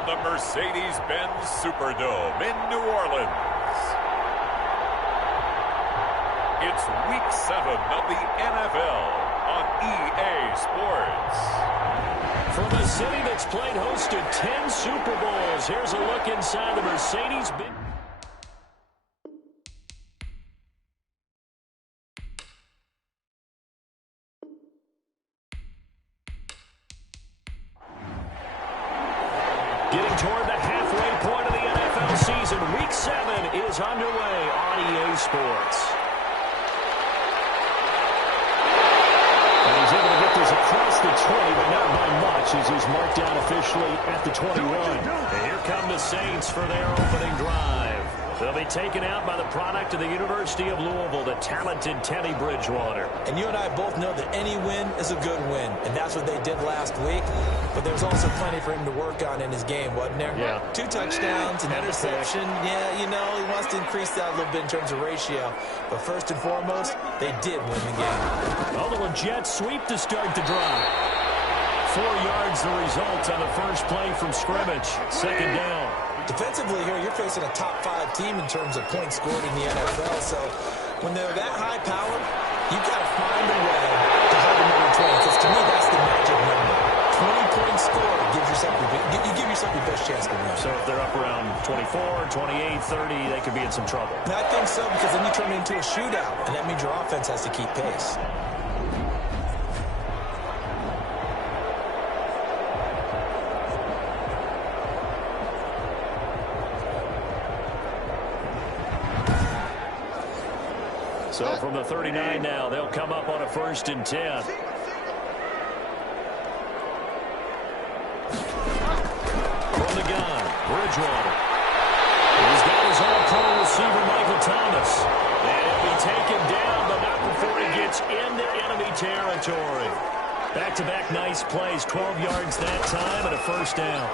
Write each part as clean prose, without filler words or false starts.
from the Mercedes-Benz Superdome in New Orleans. It's Week 7 of the NFL on EA Sports. From a city that's played host to 10 Super Bowls, here's a look inside the Mercedes-Benz. Getting toward the halfway point of the NFL season, Week 7 is underway on EA Sports. And he's able to get this across the 20, but not by much, as he's marked down officially at the 21. And here come the Saints for their opening drive. They'll be taken out by the product of the University of Louisville, the talented Teddy Bridgewater. And you and I both know that any win is a good win, and that's what they did last week. But there's also plenty for him to work on in his game, wasn't there? Yeah. 2 touchdowns, an interception. Yeah, you know, he wants to increase that a little bit in terms of ratio. But first and foremost, they did win the game. Oh, the jet sweep to start the drive. 4 yards the result on the first play from scrimmage. Second down. Defensively here, you're facing a top 5 team in terms of points scored in the NFL. So when they're that high powered, you've got to find a way to hold them under 20. Because to me, that's the magic number. 20-point score gives yourself you give yourself your best chance to win. So if they're up around 24, 28, 30, they could be in some trouble. And I think so, because then you turn it into a shootout, and that means your offense has to keep pace. So from the 39 now, they'll come up on a 1st and 10. From the gun, Bridgewater. He's got his all-pro receiver, Michael Thomas. And he'll be taken down, but not before he gets into enemy territory. Back-to-back nice plays, 12 yards that time, and a 1st down.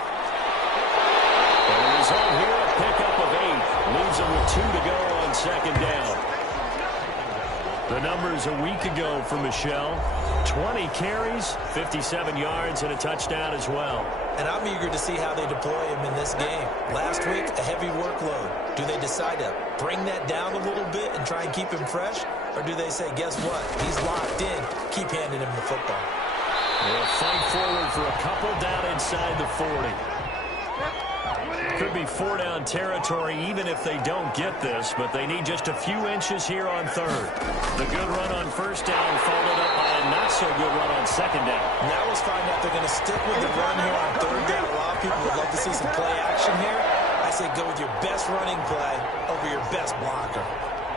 And the result here, a pickup of 8. Leaves him with 2 to go on 2nd down. The numbers a week ago for Michelle. 20 carries, 57 yards, and a touchdown as well. And I'm eager to see how they deploy him in this game. Last week, a heavy workload. Do they decide to bring that down a little bit and try and keep him fresh? Or do they say, guess what? He's locked in. Keep handing him the football. They'll fight forward for a couple down inside the 40. Could be 4-down territory even if they don't get this, but they need just a few inches here on 3rd. The good run on 1st down followed up by a not-so-good run on 2nd down. Now let's find out they're going to stick with the run here on 3rd down. A lot of people would love to see some play action here. I say go with your best running play over your best blocker.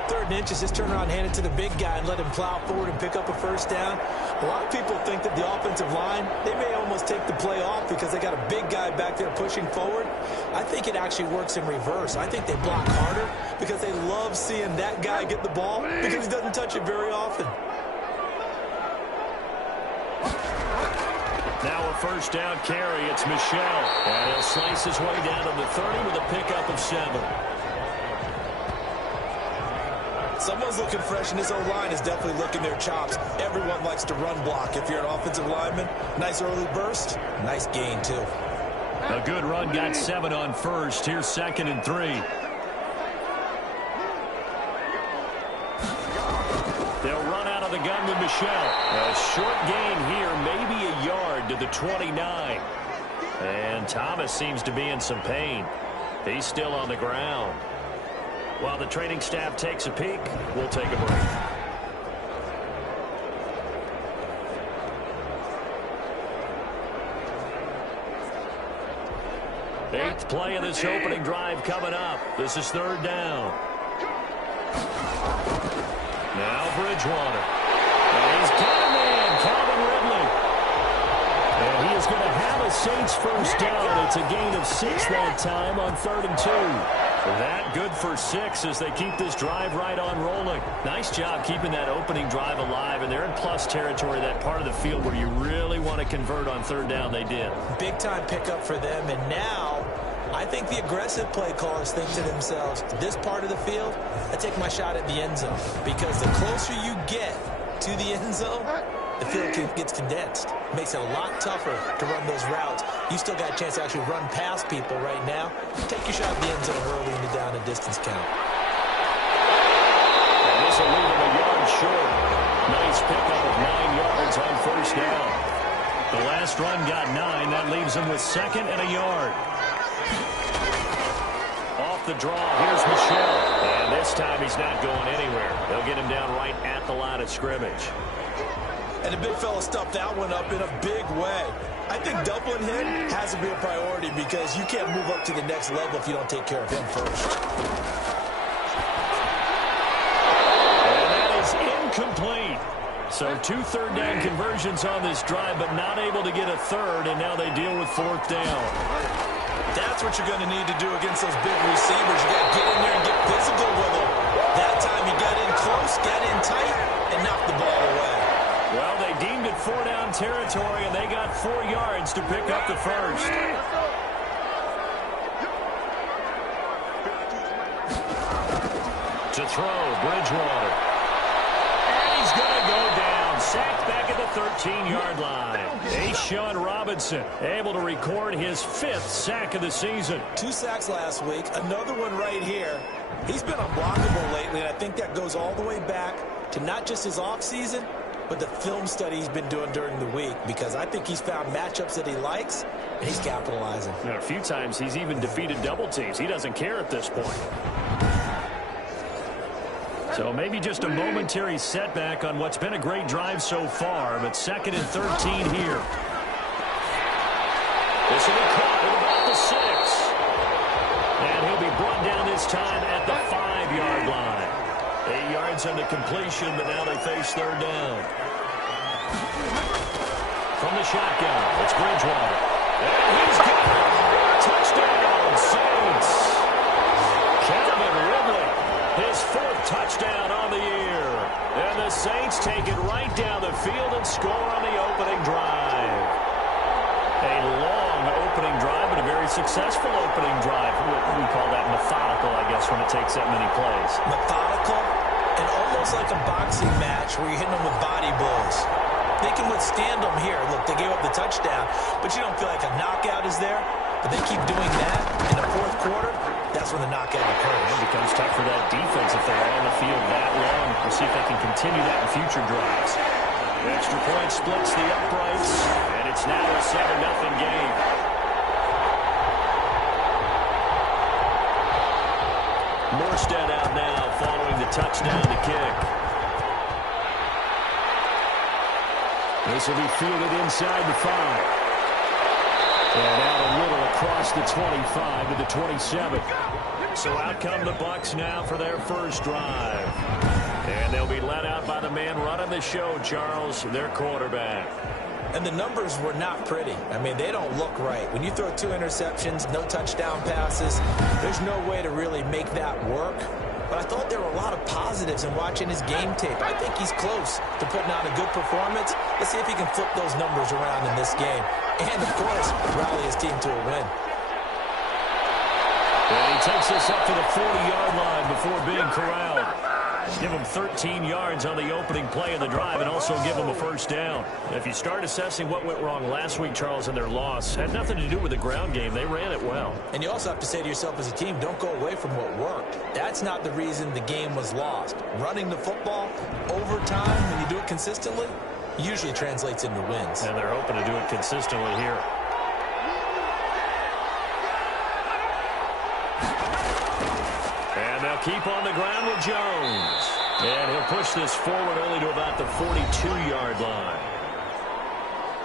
3rd and inches, just turn around and hand it to the big guy and let him plow forward and pick up a 1st down. A lot of people think that the offensive line, they may almost take the play off because they got a big guy back there pushing forward. I think it actually works in reverse. I think they block harder because they love seeing that guy get the ball because he doesn't touch it very often. Now a 1st down carry. It's Michelle. And he'll slice his way down to the 30 with a pickup of 7. Someone's looking fresh, and his O-line is definitely licking their chops. Everyone likes to run block. If you're an offensive lineman, nice early burst, nice gain, too. A good run got 7 on 1st. Here's 2nd and 3. They'll run out of the gun with Michelle. A short gain here, maybe a yard to the 29. And Thomas seems to be in some pain. He's still on the ground. While the training staff takes a peek, we'll take a break. Eighth play of this opening drive coming up. This is 3rd down. Now Bridgewater. And he's got a man, Calvin Ridley. And he is going to have a Saints 1st down. It's a gain of 6 that time on 3rd and 2. That good for 6 as they keep this drive right on rolling. Nice job keeping that opening drive alive, and they're in plus territory, that part of the field where you really want to convert on 3rd down. They did. Big-time pickup for them, and now I think the aggressive play callers think to themselves, this part of the field, I take my shot at the end zone, because the closer you get to the end zone, the field gets condensed. Makes it a lot tougher to run those routes. You still got a chance to actually run past people right now. Take your shot at the end zone early in the down and distance count. And this will leave him a yard short. Nice pickup of 9 yards on first down. The last run got 9. That leaves him with 2nd and a yard. Off the draw, here's Michel. And this time he's not going anywhere. They'll get him down right at the line of scrimmage. And the big fella stuffed that one up in a big way. I think doubling him has to be a priority because you can't move up to the next level if you don't take care of him first. And that is incomplete. So 2 third-down conversions on this drive, but not able to get a third, and now they deal with 4th down. That's what you're going to need to do against those big receivers. You got to get in there and get physical with them. That time he got in close, got in tight, and knocked the ball away. Well, they deemed it 4-down territory, and they got 4 yards to pick up the first. To throw, Bridgewater. And he's going to go down. Sacked back at the 13-yard line. A'Shawn Robinson able to record his 5th sack of the season. 2 sacks last week, another one right here. He's been unblockable lately, and I think that goes all the way back to not just his offseason, but the film study he's been doing during the week, because I think he's found matchups that he likes, and he's capitalizing. And a few times he's even defeated double teams. He doesn't care at this point. So maybe just a momentary setback on what's been a great drive so far, but 2nd and 13 here. This will be caught at about the 6. And he'll be brought down this time at the 5-yard line. 8 yards on the completion, but now they face 3rd down. From the shotgun, it's Bridgewater. And he's got it. Touchdown, Saints. Calvin Ridley, his 4th touchdown on the year. And the Saints take it right down the field and score on the opening drive. A long opening drive, but a very successful opening drive. We call that methodical, I guess, when it takes that many plays. Methodical and almost like a boxing match where you're hitting them with body blows. They can withstand them here. Look, they gave up the touchdown, but you don't feel like a knockout is there. But they keep doing that in the 4th quarter. That's when the knockout occurs. It becomes tough for that defense if they're on the field that long. We'll see if they can continue that in future drives. The extra point splits the uprights, and it's now a 7-0 game. Morstead out now following the touchdown to kick. This will be fielded inside the 5. And out a little across the 25 to the 27. So out come the Bucs now for their first drive. And they'll be let out by the man running the show, Charles, their quarterback. And the numbers were not pretty. I mean, they don't look right. When you throw 2 interceptions, no touchdown passes, there's no way to really make that work. But I thought there were a lot of positives in watching his game tape. I think he's close to putting out a good performance. Let's see if he can flip those numbers around in this game. And, of course, rally his team to a win. And he takes us up to the 40-yard line before being corralled. Give him 13 yards on the opening play of the drive and also give him a first down. If you start assessing what went wrong last week, Charles, in their loss, had nothing to do with the ground game. They ran it well. And you also have to say to yourself as a team, don't go away from what worked. That's not the reason the game was lost. Running the football over time, when you do it consistently, usually translates into wins. And they're hoping to do it consistently here. And they'll keep on the ground with Jones. And he'll push this forward only to about the 42-yard line.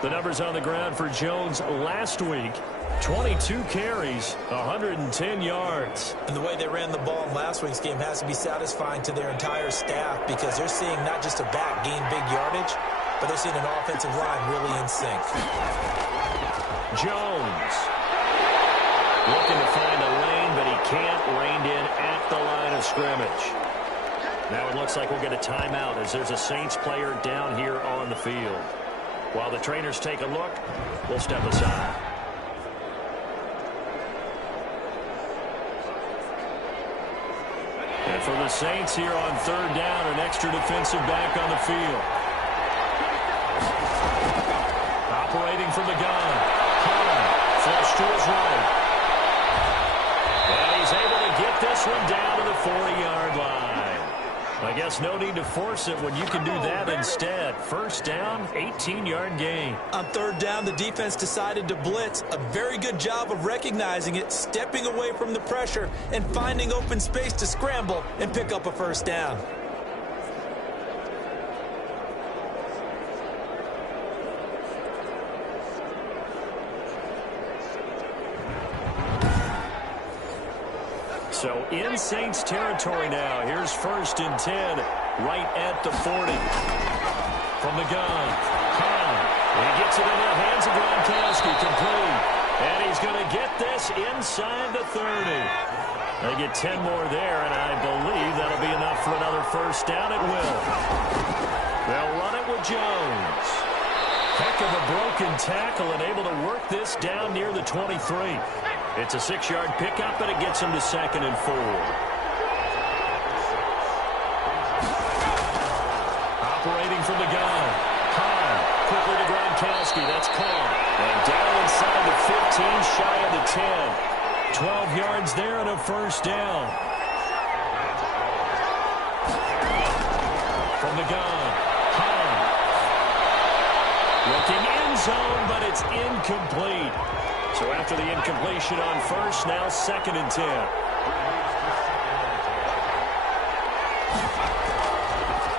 The numbers on the ground for Jones last week, 22 carries, 110 yards. And the way they ran the ball in last week's game has to be satisfying to their entire staff because they're seeing not just a back gain big yardage, but they're seeing an offensive line really in sync. Jones looking to find a lane, but he can't. Reined in at the line of scrimmage. Now it looks like we'll get a timeout as there's a Saints player down here on the field. While the trainers take a look, we'll step aside. And for the Saints here on 3rd down, an extra defensive back on the field. Operating from the gun. Flush to his right. And he's able to get this one down to the 40-yard line. I guess no need to force it when you can do that instead. First down, 18-yard gain. On third down, the defense decided to blitz. A very good job of recognizing it, stepping away from the pressure, and finding open space to scramble and pick up a first down. So in Saints territory now. Here's 1st and 10, right at the 40. From the gun, he gets it into the hands of Gronkowski, complete. And he's going to get this inside the 30. They get 10 more there, and I believe that'll be enough for another first down. It will. They'll run it with Jones. Heck of a broken tackle and able to work this down near the 23. It's a 6-yard pickup, and it gets him to 2nd and 4. Operating from the gun. Quickly to Gronkowski. That's caught. And down inside the 15, shy of the 10. 12 yards there and a first down. From the gun. Looking end zone, but it's incomplete. So after the incompletion on first, now 2nd and 10.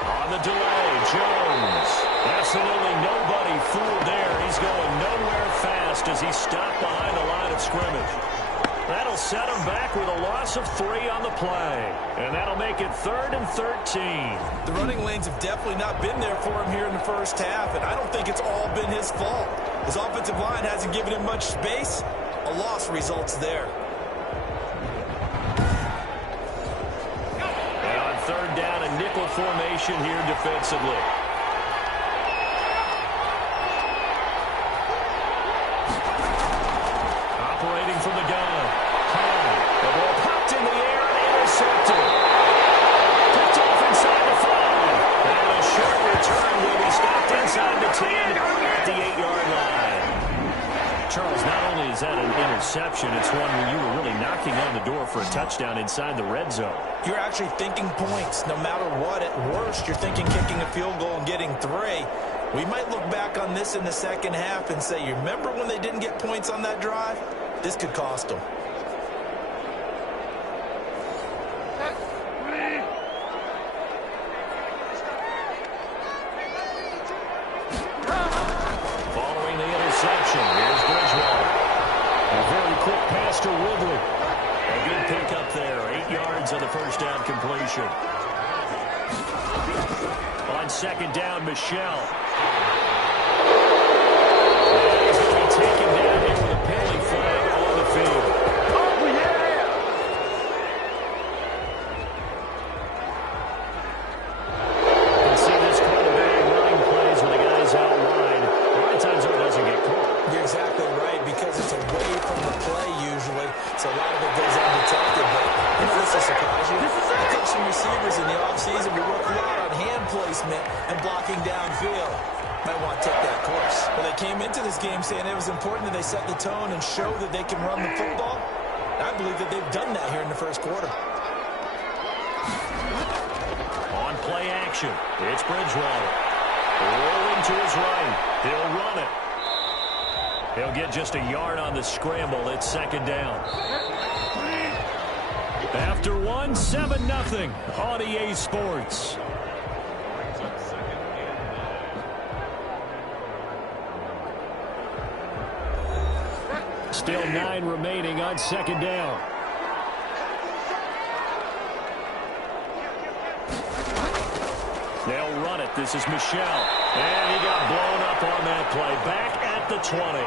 On the delay, Jones. Absolutely nobody fooled there. He's going nowhere fast as he's stopped behind the line of scrimmage. That'll set him back with a loss of 3 on the play. And that'll make it 3rd and 13. The running lanes have definitely not been there for him here in the first half, and I don't think it's all been his fault. His offensive line hasn't given him much space. A loss results there. And on third down, a nickel formation here defensively. Operating from the gun. The ball popped in the air and intercepted. Picked off inside the 5. And a short return will be stopped inside the 10 at the 8-yard line. Charles, not only is that an interception, it's one where you were really knocking on the door for a touchdown inside the red zone. You're actually thinking points. No matter what, at worst, you're thinking kicking a field goal and getting 3. We might look back on this in the second half and say, you remember when they didn't get points on that drive? This could cost them. Following the interception, here's Bridgewater. A very quick pass to Ridley. A good pickup there. 8 yards on the first down completion. On second down, Michelle. And he's going to be taken down here with a penalty flag on the field. You can see this quite a bit in running plays when the guy's out wide. A lot of times it doesn't get caught. You're exactly right, because it's away from the play usually, so a lot of it goes undetected. But you know, this will surprise you. I coach some receivers in the offseason. We work a lot on hand placement and blocking downfield. Might want to take that course. Well, they came into this game saying it was important that they set the tone and show that they can run the football. And I believe that they've done that here in the first quarter. On play action, it's Bridgewater. Rolling to his right. He'll run it. He'll get just a yard on the scramble. It's second down. After one, 7-0 on EA Sports. Still 9 remaining on second down. They'll run it. This is Michelle. And he got blown up on that play. Back at the 20.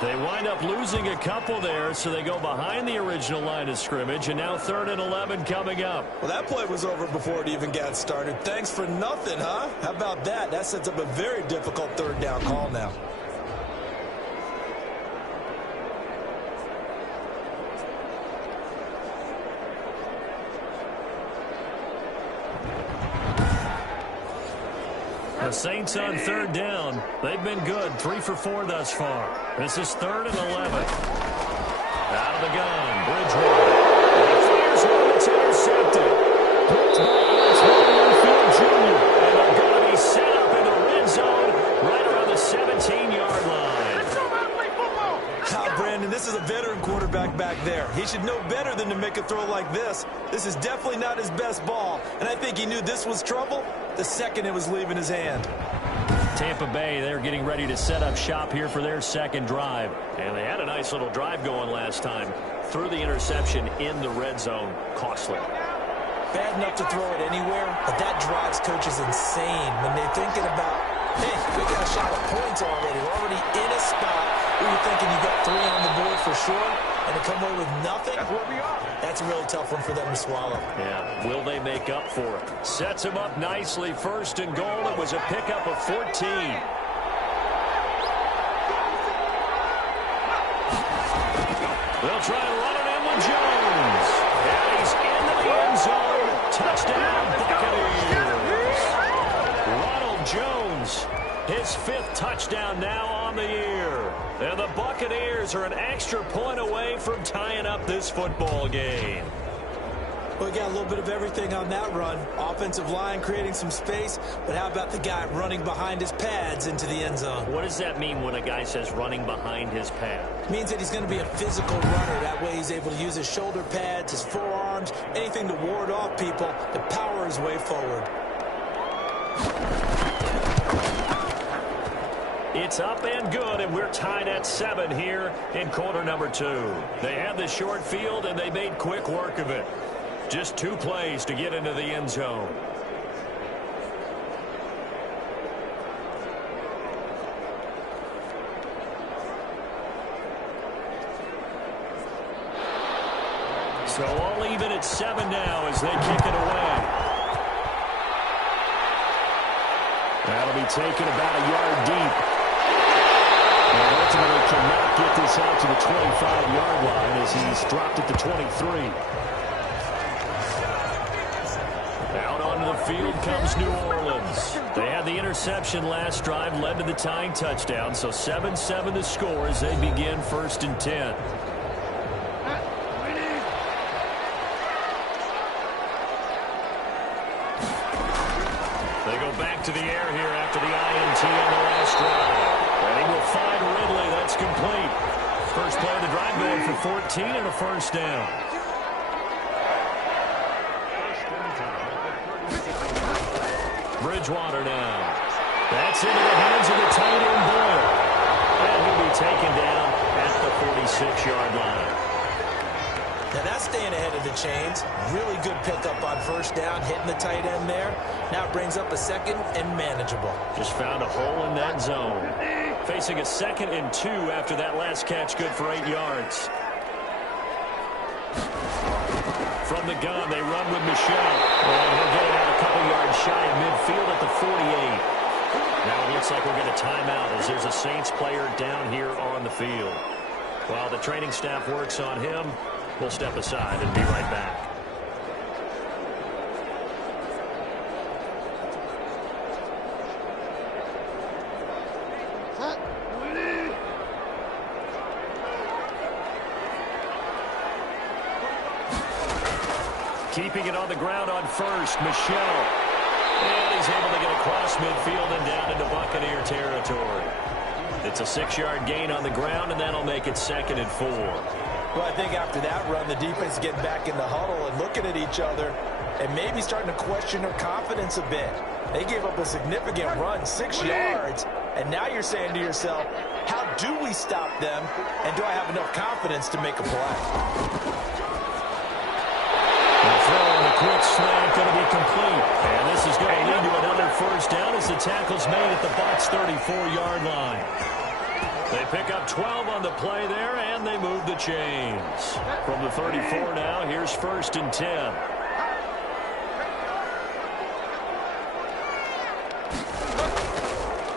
They wind up losing a couple there, so they go behind the original line of scrimmage, and now 3rd and 11 coming up. Well, that play was over before it even got started. Thanks for nothing, huh? How about that? That sets up a very difficult third down call now. The Saints on third down. They've been good, 3 for 4 thus far. This is 3rd and 11. Out of the gun, Bridgewater. And he fires one that's intercepted. Picked by Winfield Jr. And they're going to be set up in the red zone right around the 17-yard line. Brandon, this is a veteran quarterback back there. He should know better than to make a throw like this. This is definitely not his best ball, and I think he knew this was trouble the second it was leaving his hand. Tampa Bay, they're getting ready to set up shop here for their second drive. And they had a nice little drive going last time. Threw the interception in the red zone. Costly. Bad enough to throw it anywhere, but that drives coaches insane when they're thinking about, hey, we got a shot at points already. We're already in a spot where you're thinking you got 3 on the board for sure, and to come away with nothing, that's a really tough one for them to swallow. Yeah, will they make up for it? Sets him up nicely, 1st and goal. It was a pickup of 14. They'll try and run it in with Jones. And he's into the end zone. Touchdown, Buccaneers. Ronald Jones, his 5th touchdown now on the year. And the Buccaneers are an extra point away from tying up this football game. Well, we got a little bit of everything on that run. Offensive line creating some space, but how about the guy running behind his pads into the end zone? What does that mean when a guy says running behind his pad? It means that he's going to be a physical runner. That way he's able to use his shoulder pads, his forearms, anything to ward off people to power his way forward. It's up and good, and we're tied at 7 here in quarter number 2. They had the short field, and they made quick work of it. Just 2 plays to get into the end zone. So all even at 7 now as they kick it away. That'll be taken about a yard deep. And ultimately cannot get this out to the 25-yard line as he's dropped it to 23. Out onto the field comes New Orleans. They had the interception last drive, led to the tying touchdown, so 7-7 the score as they begin 1st and 10. They go back to the air here after the INT on the last drive. And he will find Ridley. That's complete. First play of the drive going for 14 and a 1st down. Bridgewater now. That's into the hands of the tight end Boyle. And he'll be taken down at the 46-yard line. Now that's staying ahead of the chains. Really good pickup on 1st down, hitting the tight end there. Now it brings up a 2nd and manageable. Just found a hole in that zone. Facing a 2nd and 2 after that last catch, good for 8 yards. From the gun, they run with Michelle. And he'll get it out a couple yards shy of midfield at the 48. Now it looks like we'll get a timeout as there's a Saints player down here on the field. While the training staff works on him, we'll step aside and be right back. Keeping it on the ground on 1st, Michelle. And he's able to get across midfield and down into Buccaneer territory. It's a 6-yard gain on the ground, and that'll make it 2nd and 4. Well, I think after that run, the defense is getting back in the huddle and looking at each other and maybe starting to question their confidence a bit. They gave up a significant run, 6 yards, and now you're saying to yourself, how do we stop them, and do I have enough confidence to make a play? The throw on a quick slant going to be complete. And this is going to lead to another 1st down as the tackle's made at the Bucs' 34-yard line. They pick up 12 on the play there, and they move the chains. From the 34 now, here's 1st and 10.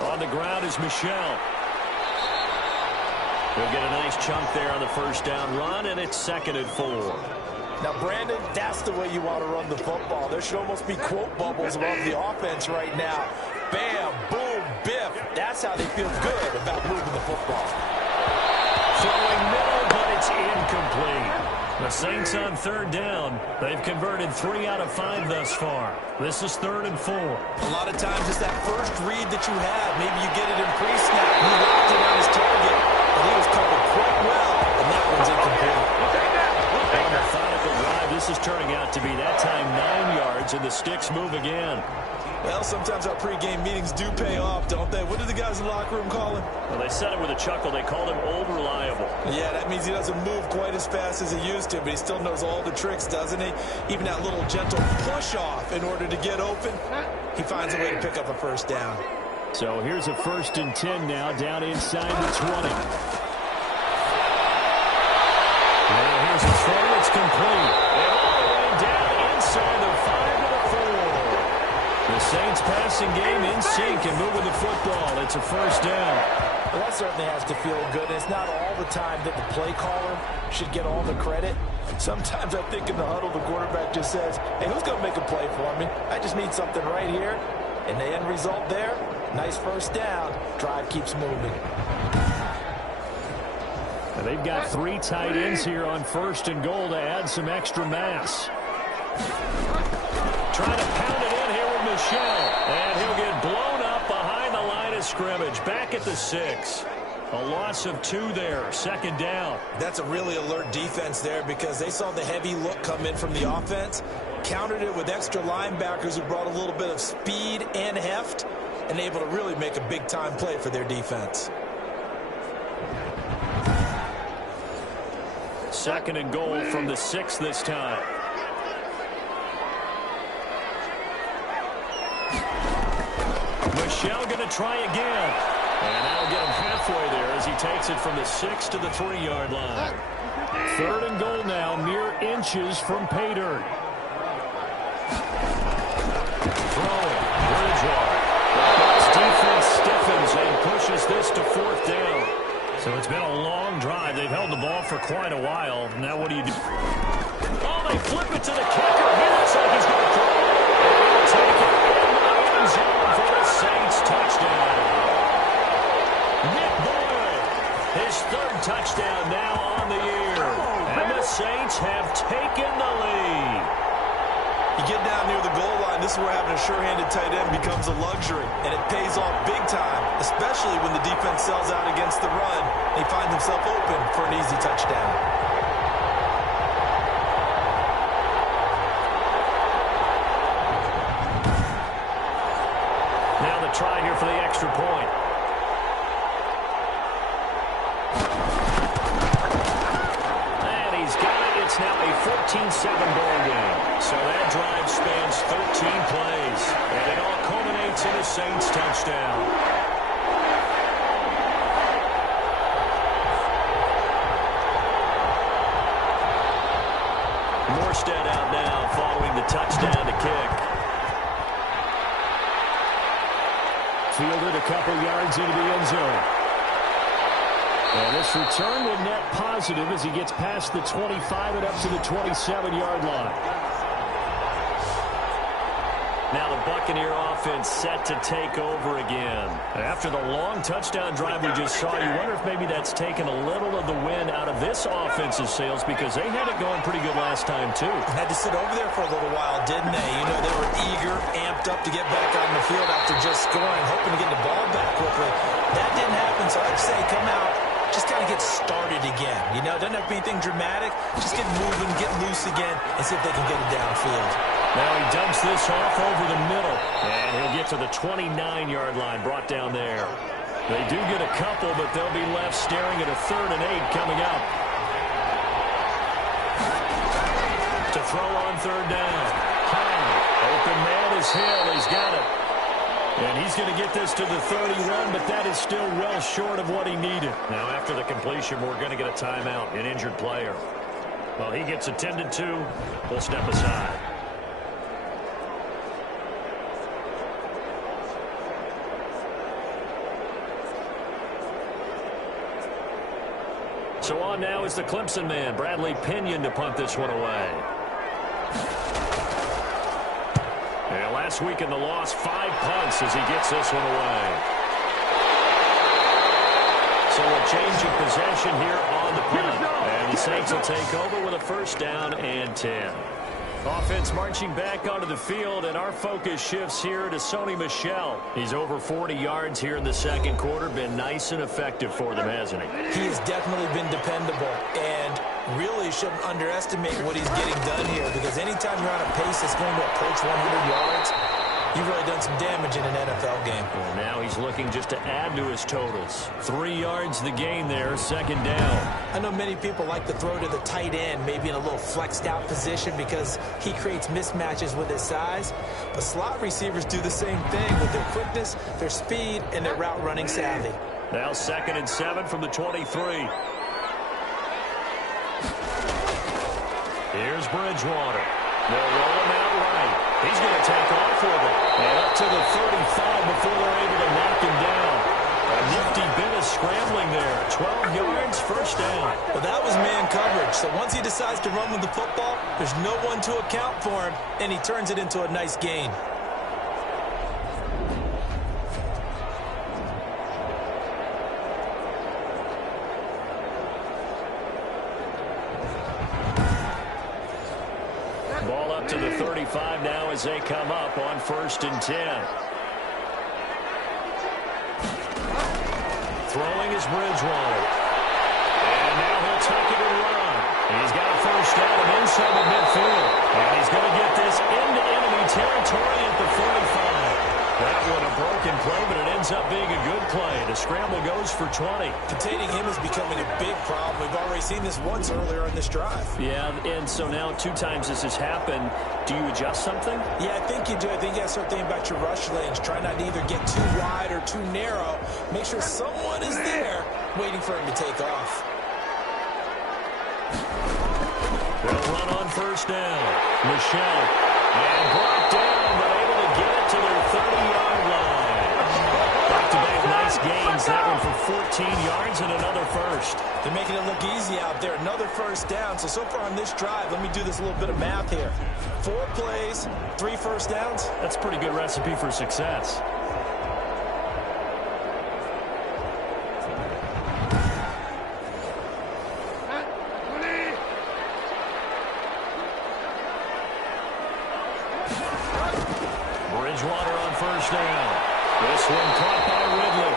On the ground is Michelle. We'll get a nice chunk there on the 1st down run, and it's 2nd and 4. Now, Brandon, that's the way you want to run the football. There should almost be quote bubbles above the offense right now. Bam, boom, biff. That's how they feel good about moving the football. Throwing middle, but it's incomplete. The Saints on third down. They've converted 3 out of 5 thus far. This is 3rd and 4. A lot of times it's that first read that you have. Maybe you get it in pre-snap. He locked in on his target, and he was covered quite well, and that one's incomplete. On a methodical drive, this is turning out to be that time 9 yards, and the sticks move again. Well, sometimes our pregame meetings do pay off, don't they? What did the guys in the locker room call him? Well, they said it with a chuckle. They called him Old Reliable. Yeah, that means he doesn't move quite as fast as he used to, but he still knows all the tricks, doesn't he? Even that little gentle push-off in order to get open. He finds a way to pick up a first down. So here's a 1st and 10 now, down inside the 20. Now here's a throw. It's complete. And all the way down inside the 5 to the 4. The Saints passing game in sync and moving the football. It's a first down. Well, that certainly has to feel good. It's not all the time that the play caller should get all the credit. Sometimes I think in the huddle, the quarterback just says, hey, who's going to make a play for me? I just need something right here. And the end result there, nice first down. Drive keeps moving. Now they've got 3 tight ends here on 1st and goal to add some extra mass. Trying to pound it in here with Michel. And he'll get blown up behind the line of scrimmage. Back at the 6. A loss of 2 there. 2nd down. That's a really alert defense there because they saw the heavy look come in from the offense, countered it with extra linebackers who brought a little bit of speed and heft, and able to really make a big-time play for their defense. 2nd and goal from the 6 this time. Michel going to try again. And that'll get him halfway there as he takes it from the 6 to the 3-yard line. 3rd and goal now, mere inches from pay dirt. Throwing. Bridgewater. The defense stiffens and pushes this to 4th down. So it's been a long drive. They've held the ball for quite a while. Now what do you do? Oh, they flip it to the kicker. He looks like he's going to throw it. They'll take it in the end zone for the Saints touchdown. Nick Boyd, his 3rd touchdown now on the year. And the Saints have taken the lead. You get down near the goal line, this is where having a sure-handed tight end becomes a luxury, and it pays off big time, especially when the defense sells out against the run, and he finds himself open for an easy touchdown. Now the try here for the extra point. And he's got it. It's now a 14-7 ball game. So that drive spans 13 plays. And it all culminates in a Saints touchdown. Morstead out now following the touchdown to kick. Fielded a couple yards into the end zone. And this return will net positive as he gets past the 25 and up to the 27-yard line. Now the Buccaneer offense set to take over again. After the long touchdown drive we just saw, you wonder if maybe that's taken a little of the wind out of this offense's sails because they had it going pretty good last time, too. Had to sit over there for a little while, didn't they? You know, they were eager, amped up to get back on the field after just scoring, hoping to get the ball back quickly. That didn't happen, so I'd say come out, just kind of get started again. You know, doesn't have to be anything dramatic. Just get moving, get loose again, and see if they can get it downfield. Now he dumps this off over the middle, and he'll get to the 29-yard line, brought down there. They do get a couple, but they'll be left staring at a 3rd and 8 coming up. To throw on 3rd down. High. Open man is Hill. He's got it. And he's going to get this to the 31, but that is still well short of what he needed. Now, after the completion, we're going to get a timeout, an injured player. Well, he gets attended to. We'll step aside. So on now is the Clemson man, Bradley Pinion, to punt this one away. And last week in the loss, 5 punts as he gets this one away. So a change of possession here on the punt. And the Saints will take over with a first down and 10. Offense marching back onto the field, and our focus shifts here to Sony Michel. He's over 40 yards here in the second quarter. Been nice and effective for them, hasn't he? He has definitely been dependable, and really shouldn't underestimate what he's getting done here, because anytime you're on a pace that's going to approach 100 yards, you've really done some damage in an NFL game. Well, now he's looking just to add to his totals. 3 yards the gain there, second down. I know many people like to throw to the tight end, maybe in a little flexed out position because he creates mismatches with his size. But slot receivers do the same thing with their quickness, their speed, and their route running savvy. Now 2nd and 7 from the 23. Here's Bridgewater. They'll roll him out right. He's going to take off with it. And up to the 35 before they're able to knock him down. A nifty bit of scrambling there. 12 yards, first down. Well, that was man coverage. So once he decides to run with the football, there's no one to account for him, and he turns it into a nice gain. Ball up to the 35 now as they come up on 1st and 10. Throwing is Bridgewater. And now he'll take it and run. He's got a first down and inside the midfield. And he's going to get this into enemy territory at the 45. That one a broken play, but it ends up being a good play. The scramble goes for 20. Containing him is becoming a big problem. We've already seen this once earlier in this drive. Yeah, and so now 2 times this has happened. Do you adjust something? Yeah, I think you do. I think you got to start thinking about your rush lanes. Try not to either get too wide or too narrow. Make sure someone is there waiting for him to take off. They'll run on first down. Michel. And brought down, but able to get it to their 30-yard line. Back-to-back nice gains. That one for 14 yards and another first. They're making it look easy out there. Another first down. So far on this drive, let me do this little bit of math here. 4 plays, 3 first downs. That's a pretty good recipe for success. Bridgewater on first down. This one caught by Ridley.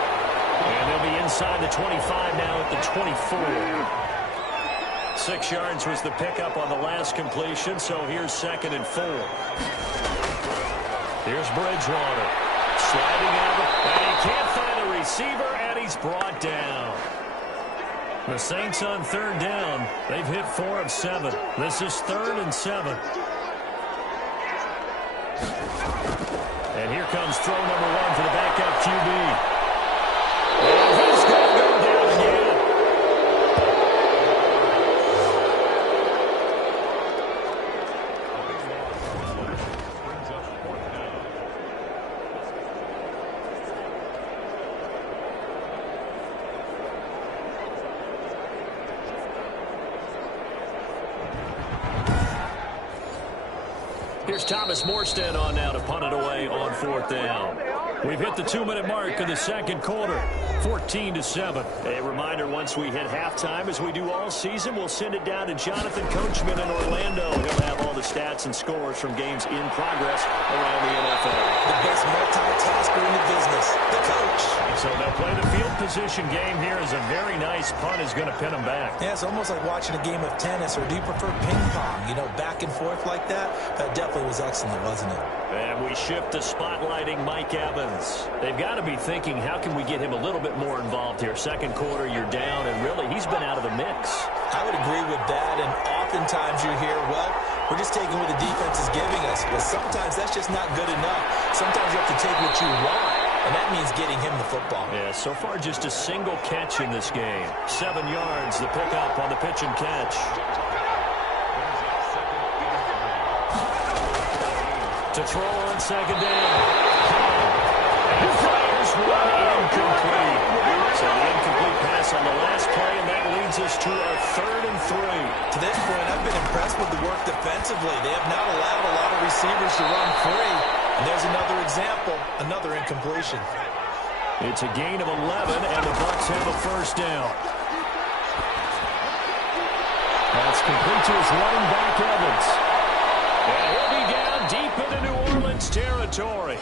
And they'll be inside the 25 now at the 24. 6 yards was the pickup on the last completion, so here's 2nd and 4. Here's Bridgewater. Sliding out, and he can't find a receiver, and he's brought down. The Saints on 3rd down. They've hit 4 of 7. This is 3rd and 7. And here comes throw number 1 for the backup QB. And he's going to go down again. Here's Thomas Morstead on now to punt it away on 4th down. We've hit the 2-minute mark of the second quarter, 14-7. A reminder, once we hit halftime, as we do all season, we'll send it down to Jonathan Coachman in Orlando. He'll have all the stats and scores from games in progress around the NFL. The best multitasker in the business, the coach. So they'll play the field position game here as a very nice punt is going to pin them back. Yeah, it's almost like watching a game of tennis, or do you prefer ping pong? You know, back and forth like that? That definitely was excellent, wasn't it? And we shift to spotlighting Mike Evans. They've got to be thinking, how can we get him a little bit more involved here? Second quarter, you're down, and really, he's been out of the mix. I would agree with that, and oftentimes you hear, well, we're just taking what the defense is giving us. But sometimes that's just not good enough. Sometimes you have to take what you want, and that means getting him the football. Yeah, so far just a single catch in this game. 7 yards, the pickup on the pitch and catch. To throw on second down. And fires one incomplete. So the incomplete pass on the last play, and that leads us to our 3rd and 3. To this point, I've been impressed with the work defensively. They have not allowed a lot of receivers to run free. And there's another example, another incompletion. It's a gain of 11, and the Bucs have a first down. That's complete to his running back, Evans. And he'll be down deep into New Orleans territory.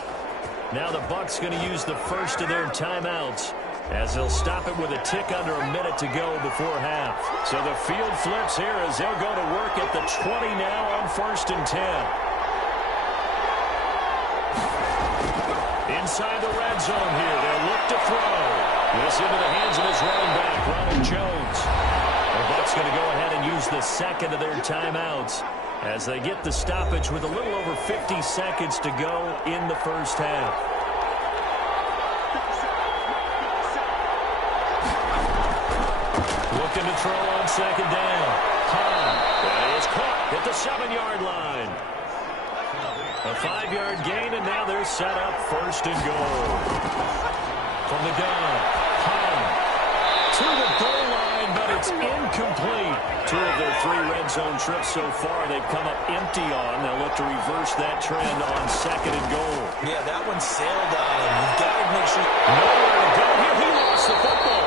Now the Bucs going to use the first of their timeouts, as they'll stop it with a tick under a minute to go before half. So the field flips here as they'll go to work at the 20 now on 1st and 10. Inside the red zone here, they'll look to throw. This into the hands of his running back, Ronald Jones. The Bucs going to go ahead and use the second of their timeouts as they get the stoppage with a little over 50 seconds to go in the first half. Looking to throw on second down. That is caught at the 7-yard line. A 5-yard gain, and now they're set up 1st and goal. From the gun, to the goal line, but it's incomplete. 2 of their 3 red zone trips so far they've come up empty on. They'll look to reverse that trend on 2nd and goal. Yeah, that one sailed on him. You've got to make sure. Nowhere to go here. He lost the football.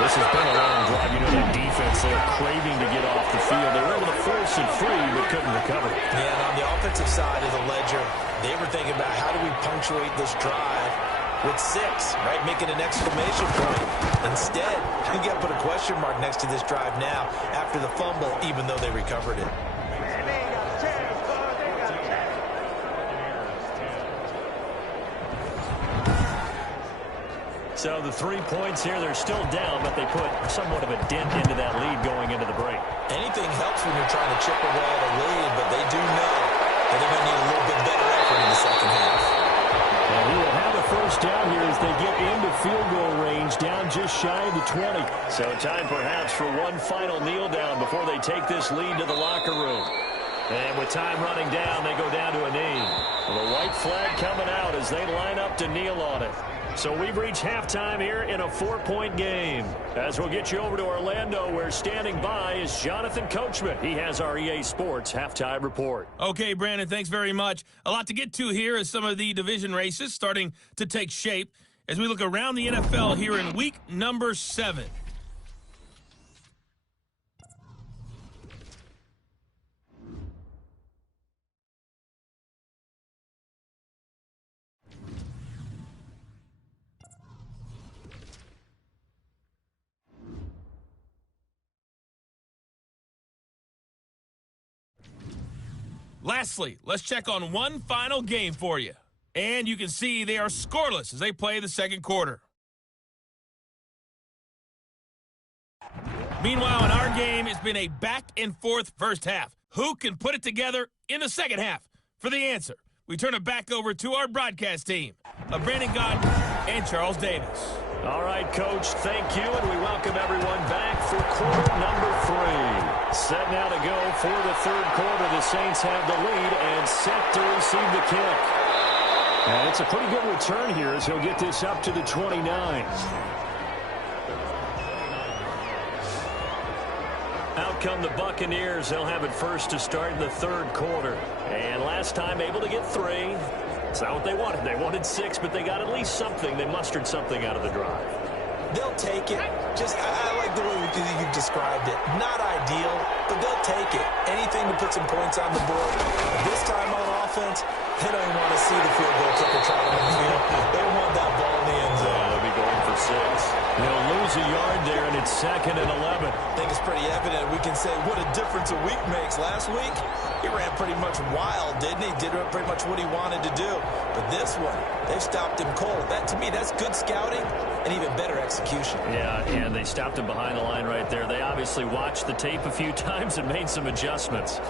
This has been a long drive. You know, that defense, they're craving to get off the field. They were able to force it free, but couldn't recover. Yeah, and on the offensive side of the ledger, they were thinking about how do we punctuate this drive with 6, right? Making an exclamation point. Instead, you got to put a question mark next to this drive now after the fumble, even though they recovered it. So the 3 points here, they're still down, but they put somewhat of a dent into that lead going into the break. Anything helps when you're trying to chip away at a lead, but they do know that they're going to need a little bit better effort in the second half. And he will have a first down here as they get into field goal range, down just shy of the 20. So time perhaps for one final kneel down before they take this lead to the locker room. And with time running down, they go down to a knee. The white flag coming out as they line up to kneel on it. So we've reached halftime here in a 4-point game. As we'll get you over to Orlando, where standing by is Jonathan Coachman. He has our EA Sports halftime report. Okay, Brandon, thanks very much. A lot to get to here as some of the division races starting to take shape as we look around the NFL here in week number 7. Lastly, let's check on one final game for you. And you can see they are scoreless as they play the second quarter. Meanwhile, in our game, it's been a back-and-forth first half. Who can put it together in the second half? For the answer, we turn it back over to our broadcast team of Brandon Godden and Charles Davis. All right, Coach, thank you, and we welcome everyone back for quarter number 3. Set now to go for the third quarter. The Saints have the lead and set to receive the kick. And it's a pretty good return here as he'll get this up to the 29. Out come the Buccaneers. They'll have it first to start in the third quarter. And last time able to get 3. It's not what they wanted. They wanted 6, but they got at least something. They mustered something out of the drive. They'll take it. I like the way you described it. Not ideal, but they'll take it. Anything to put some points on the board. This time on offense, they don't even want to see the field goal kicker trying on the field. They want that ball in the end zone. They'll be going for 6. They'll lose a yard there, and it's 2nd and 11. I think it's pretty evident. We can say what a difference a week makes. Last week, he ran pretty much wild, didn't he? Did pretty much what he wanted to do. But this one, they've stopped him cold. That, to me, that's good scouting and even better execution. Yeah, and they stopped him behind the line right there. They obviously watched the tape a few times and made some adjustments.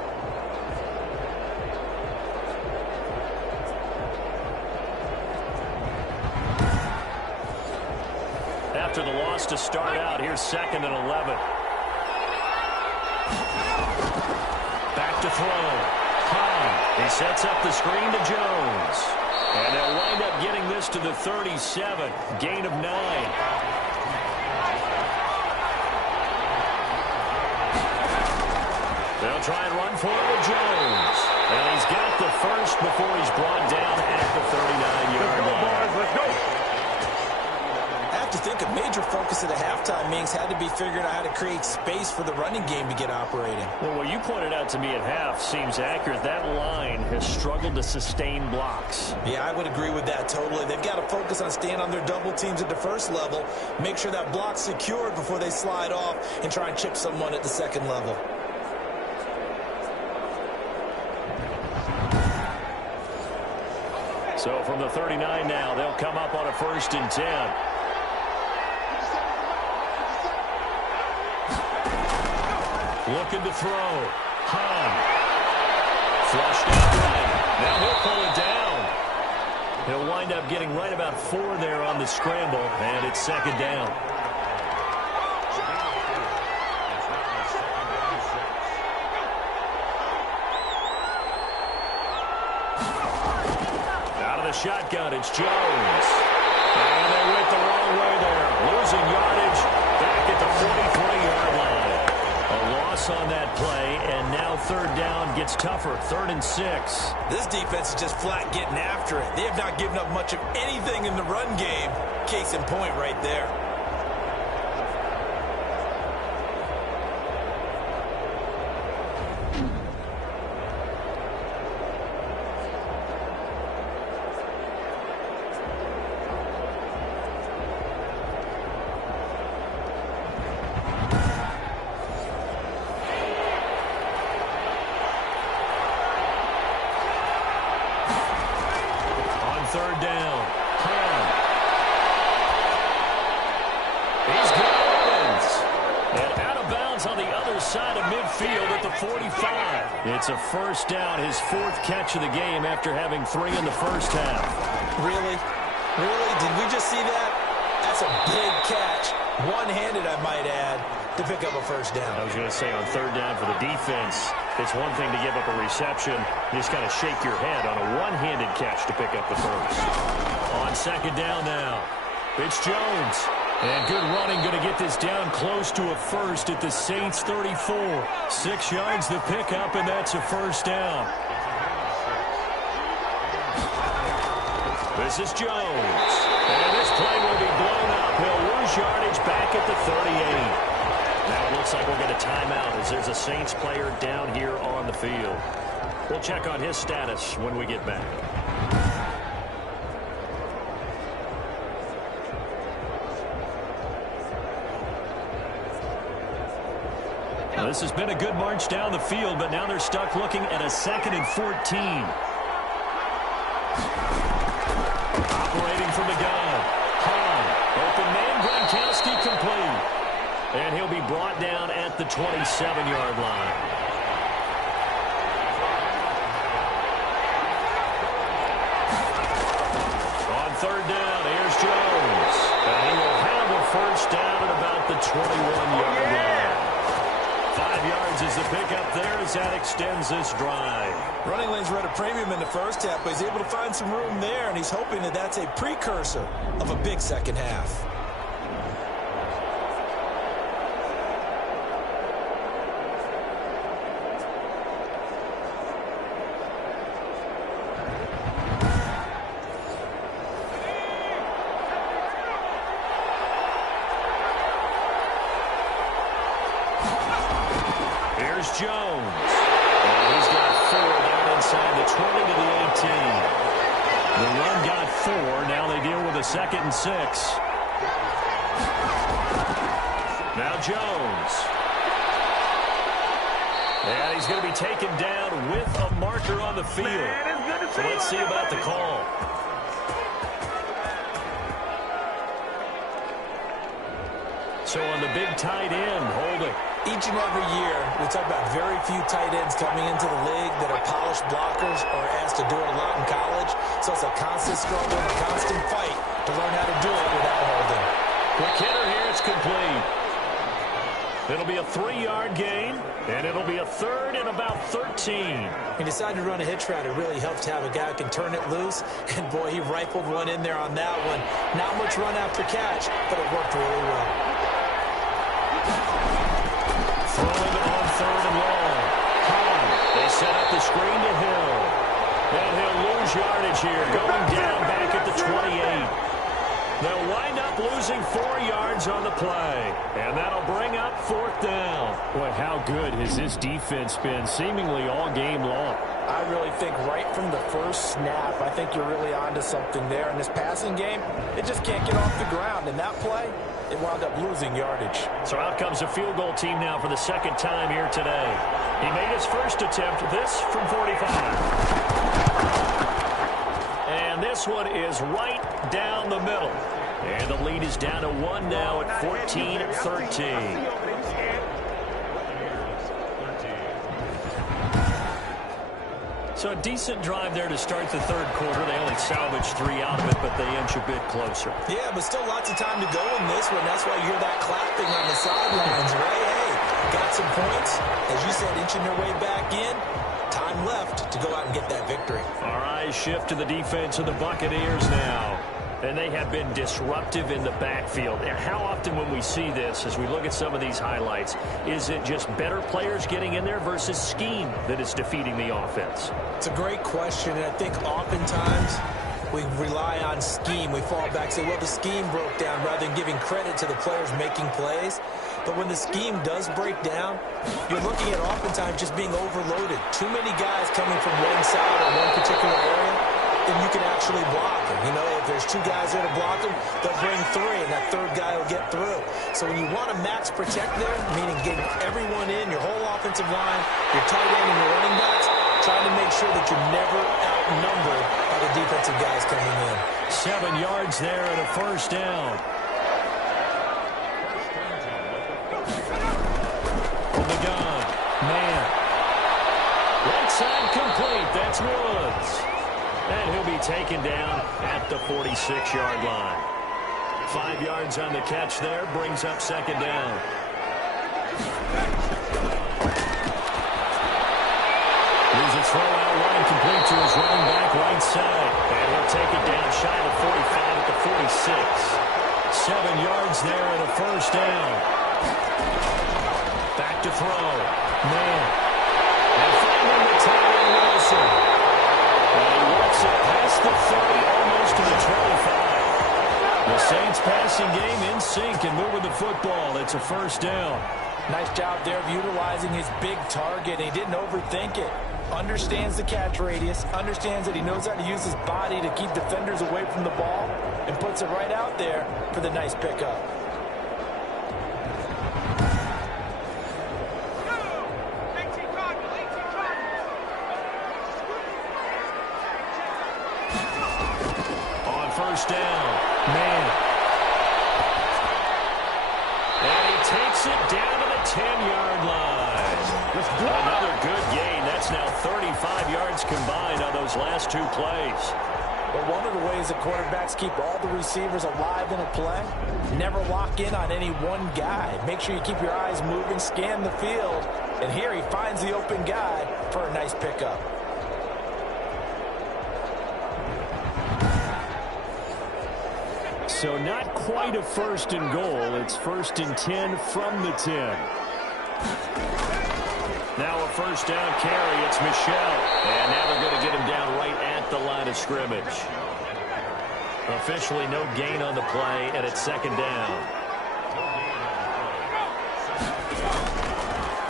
After the loss to start out, here's 2nd and 11. Back to throw. He sets up the screen to Jones. And they'll wind up getting this to the 37. Gain of 9. They'll try and run for it with Jones. And he's got the first before he's brought down at the 39-yard line. Let's go. I have to think a major focus of the halftime meetings had to be figuring out how to create space for the running game to get operating. Well, what you pointed out to me at half seems accurate. That line has struggled to sustain blocks. Yeah, I would agree with that totally. They've got to focus on staying on their double teams at the first level, make sure that block's secured before they slide off and try and chip someone at the second level. So from the 39 now, they'll come up on a 1st and 10. Looking to throw. Hahn. Flushed out right. Now he'll pull it down. He'll wind up getting right about 4 there on the scramble, and it's 2nd down. Out of the shotgun, it's Jones. And they went the wrong way there. Losing yardage back at the 43-yard line. A loss on that play, and now 3rd down gets tougher. 3rd and 6. This defense is just flat getting after it. They have not given up much of anything in the run game. Case in point right there. It's a 1st down, his 4th catch of the game after having 3 in the first half. Really? Really? Did we just see that? That's a big catch. One-handed, I might add, to pick up a 1st down. I was going to say on 3rd down for the defense, it's one thing to give up a reception. You just got to shake your head on a one-handed catch to pick up the 1st. On 2nd down now, it's Jones. And good running, going to get this down close to a 1st at the Saints 34. 6 yards the pickup, and that's a 1st down. This is Jones. And this play will be blown up. He'll lose yardage back at the 38. Now it looks like we'll get a timeout as there's a Saints player down here on the field. We'll check on his status when we get back. Now, this has been a good march down the field, but now they're stuck looking at a 2nd and 14. Operating from the gun. Hahn. Open man, Gronkowski complete. And he'll be brought down at the 27-yard line. On 3rd down, here's Jones. And he will have a 1st down at about the 21-yard line. 5 yards is the pickup there as that extends this drive. Running lanes were at a premium in the first half, but he's able to find some room there, and he's hoping that that's a precursor of a big second half. Jones. And he's got 4 down inside the 20 to the 18. The run got 4. Now they deal with a 2nd and 6. Now Jones. And he's going to be taken down with a marker on the field. So let's see about the call. So on the big tight end, holding. Each and every year, we talk about very few tight ends coming into the league that are polished blockers or asked to do it a lot in college. So it's a constant struggle and a constant fight to learn how to do it without holding. Quick hitter here, it's complete. It'll be a 3-yard gain, and it'll be a 3rd and about 13. He decided to run a hitch route. It really helps to have a guy who can turn it loose. And, boy, he rifled one in there on that one. Not much run after catch, but it worked really well. Throwing on 3rd and long. Hahn. They set up the screen to Hill. And he'll lose yardage here, going down back at the 28. They'll wind up losing 4 yards on the play, and that'll bring up 4th down. Boy, how good has this defense been seemingly all game long? I really think right from the first snap, I think you're really onto something there. In this passing game, it just can't get off the ground. In that play, it wound up losing yardage. So out comes a field goal team now for the 2nd time here today. He made his first attempt, this from 45. And this one is right down the middle. And the lead is down to 1 now at 14-13. So a decent drive there to start the 3rd quarter. They only salvaged 3 out of it, but they inch a bit closer. Yeah, but still lots of time to go in this one. That's why you hear that clapping on the sidelines, right? Hey, got some points. As you said, inching their way back in. Time left to go out and get that victory. Our eyes shift to the defense of the Buccaneers now. And they have been disruptive in the backfield. And how often when we see this, as we look at some of these highlights, is it just better players getting in there versus scheme that is defeating the offense? It's a great question, and I think oftentimes we rely on scheme. We fall back and say, well, the scheme broke down, rather than giving credit to the players making plays. But when the scheme does break down, you're looking at oftentimes just being overloaded. Too many guys coming from one side or one particular area, then you can actually block them. You know, if there's 2 guys there to block them, they'll bring 3, and that 3rd guy will get through. So when you want to max protect there, meaning getting everyone in, your whole offensive line, your tight end and your running backs, trying to make sure that you're never outnumbered by the defensive guys coming in. 7 yards there and a 1st down. From the gun, man. Right side complete, that's Woods. And he'll be taken down at the 46-yard line. 5 yards on the catch there, brings up 2nd down. Here's a throw out line complete to his running back right side. And he'll take it down shy of 45 at the 46. 7 yards there and a 1st down. Back to throw. Man. And finding the tight end Wilson. And he works it past the 30, almost to the 25. The Saints passing game in sync and moving the football. It's a 1st down. Nice job there of utilizing his big target. He didn't overthink it. Understands the catch radius. Understands that he knows how to use his body to keep defenders away from the ball. And puts it right out there for the nice pickup. On 1st down, man. And he takes it down to the 10-yard line. Another good gain. That's now 35 yards combined on those last 2 plays. But one of the ways that quarterbacks keep all the receivers alive in a play, never lock in on any one guy. Make sure you keep your eyes moving, scan the field. And here he finds the open guy for a nice pickup. So not quite a 1st and goal. It's 1st and 10 from the 10. Now a 1st down carry. It's Michelle. And now they're going to get him down right at the line of scrimmage. Officially no gain on the play, and it's 2nd down.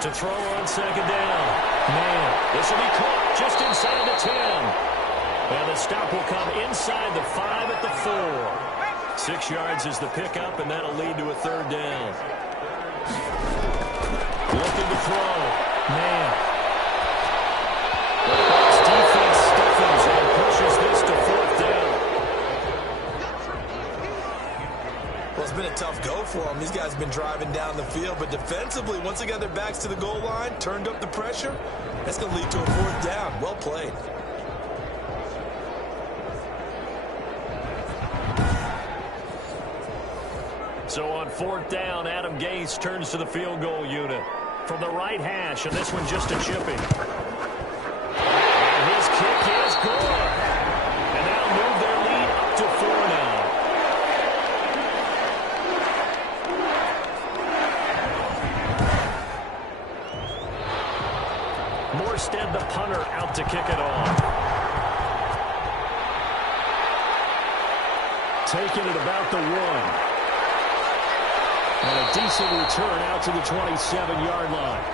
To throw on 2nd down. Man, this will be caught just inside the 10. And the stop will come inside the 5 at the 4. 6 yards is the pickup, and that'll lead to a 3rd down. Looking to throw. Man. The Bucs defense stiffens and pushes this to 4th down. Well, it's been a tough go for them. These guys have been driving down the field, but defensively, once they got their backs to the goal line, turned up the pressure, that's going to lead to a 4th down. Well played. So on 4th down, Adam Gase turns to the field goal unit from the right hash, and this one just a chipping. And his kick is good. And that'll move their lead up to 4 now. Morstead, the punter, out to kick it off. taken at about the 1. And a decent return out to the 27-yard line.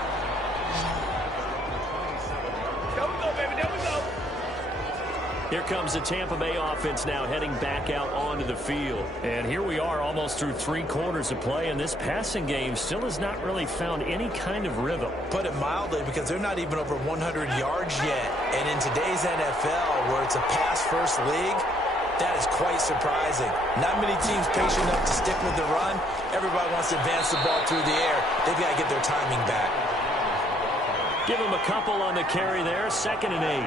Here comes the Tampa Bay offense now heading back out onto the field. And here we are almost through 3 quarters of play, and this passing game still has not really found any kind of rhythm. Put it mildly, because they're not even over 100 yards yet. And in today's NFL, where it's a pass-first league, that is quite surprising. Not many teams patient enough to stick with the run. Everybody wants to advance the ball through the air. They've got to get their timing back. Give them a couple on the carry there, 2nd and 8.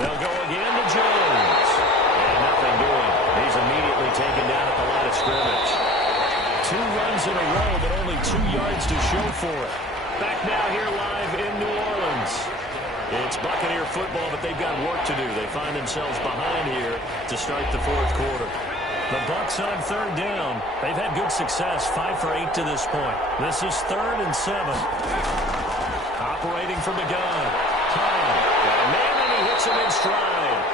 They'll go again to Jones. And nothing doing. He's immediately taken down at the line of scrimmage. 2 runs in a row, but only 2 yards to show for it. Back now here live in New Orleans. It's Buccaneer football, but they've got work to do. They find themselves behind here to start the 4th quarter. The Bucs on 3rd down. They've had good success, 5 for 8 to this point. This is 3rd and 7. Operating from the gun. Got a man, and he hits him in stride.